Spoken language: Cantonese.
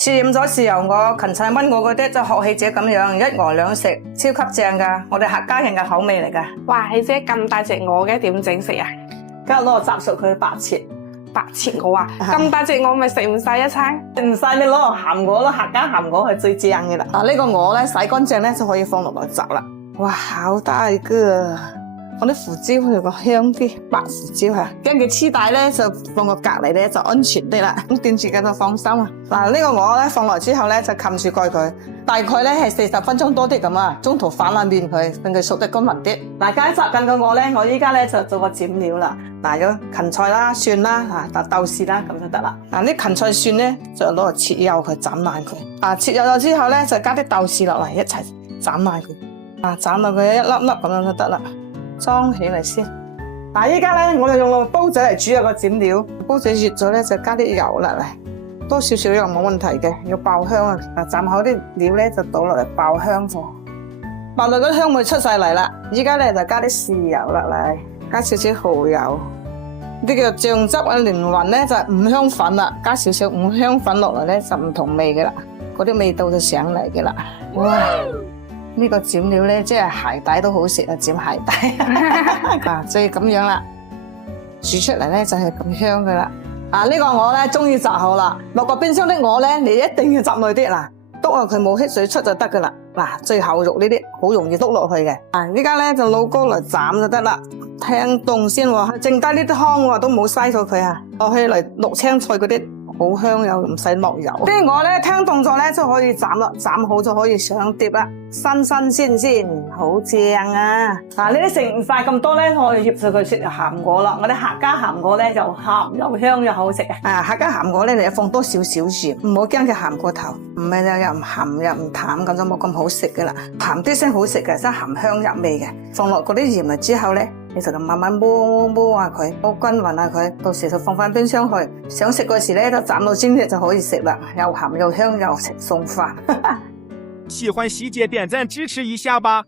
試驗咗豉油鵝、芹菜炆鵝嗰啲，就學喜姐咁樣一鵝兩食，超級正噶，我哋客家人嘅口味嚟噶。哇，喜姐咁大隻鵝嘅，點整食啊？梗係攞個雜熟佢白切。白切鵝啊，咁大隻鵝咪食唔晒一餐？食唔晒你攞個鹹鵝咯，客家鹹鵝係最正嘅啦。呢個鵝咧洗乾淨咧就可以放落嚟炸啦。哇，好大個！放啲胡椒佢個香啲，白胡椒吓，驚佢黐帶咧就放個隔籬咧就安全啲啦。咁掂住嘅就放心啊。呢個鵝咧放落之後咧就冚住蓋佢，大概咧係40分鐘多啲咁啊。中途反下面佢，令佢熟得均勻啲。嗱，加雜緊個鵝咧，我依家咧就做個剪料啦。有芹菜啦、蒜啦、豆豉啦，咁就得啦。啲芹菜蒜咧就攞嚟切幼佢，斬爛佢。切幼咗之後咧就加啲豆豉落嚟一齊斬爛佢。斬到佢一粒粒咁樣就得啦。裝起嚟先。依家咧我就用個煲仔嚟煮一個剪料。煲仔熱咗咧就加啲油落嚟，多少少油冇問題嘅，要爆香啊！斬好啲料咧就倒落嚟爆香咗，爆到嗰香味出晒嚟啦。依家咧就加啲豉油落嚟。加少少蠔油，呢個醬汁啊連勻咧就係五香粉啦，加少少五香粉落嚟咧就唔同味嘅啦，嗰啲味道就上嚟嘅啦。哇！呢個剪料咧即係鞋帶都好食啊，剪鞋帶就係咁樣啦，煮出嚟咧就係咁香嘅啦。呢個鵝咧終於炸好啦，落個冰箱啲鵝咧你一定要浸耐啲嗱，篤下佢冇血水出就得噶啦。最後肉呢啲好容易篤落去嘅。依家咧就攞刀嚟斬就得啦。聽凍先喎，剩低呢啲湯喎都冇嘥咗佢啊，落去嚟淥青菜嗰啲好香又唔使落油。啲鵝咧聽凍咗咧就可以斬啦，斬好就可以上碟啦，新鮮鮮，好正啊！呢啲食唔晒咁多咧，我哋醃咗佢食鹹鵝啦。我哋客家鹹鵝咧就鹹又香又好食啊！客家鹹鵝咧你要放多少少鹽，唔好驚佢鹹過頭，唔係又唔鹹又唔淡咁就冇咁好食噶啦。鹹啲先好食嘅，真係鹹香入味嘅。放落嗰啲鹽嚟之後咧。你就咁慢慢摸下佢，摸均勻下佢，到時就放翻冰箱去。想食嗰時咧，就斬到煎嘅就可以食啦，又鹹又香又食餸飯。喜歡喜姐點讚支持一下吧。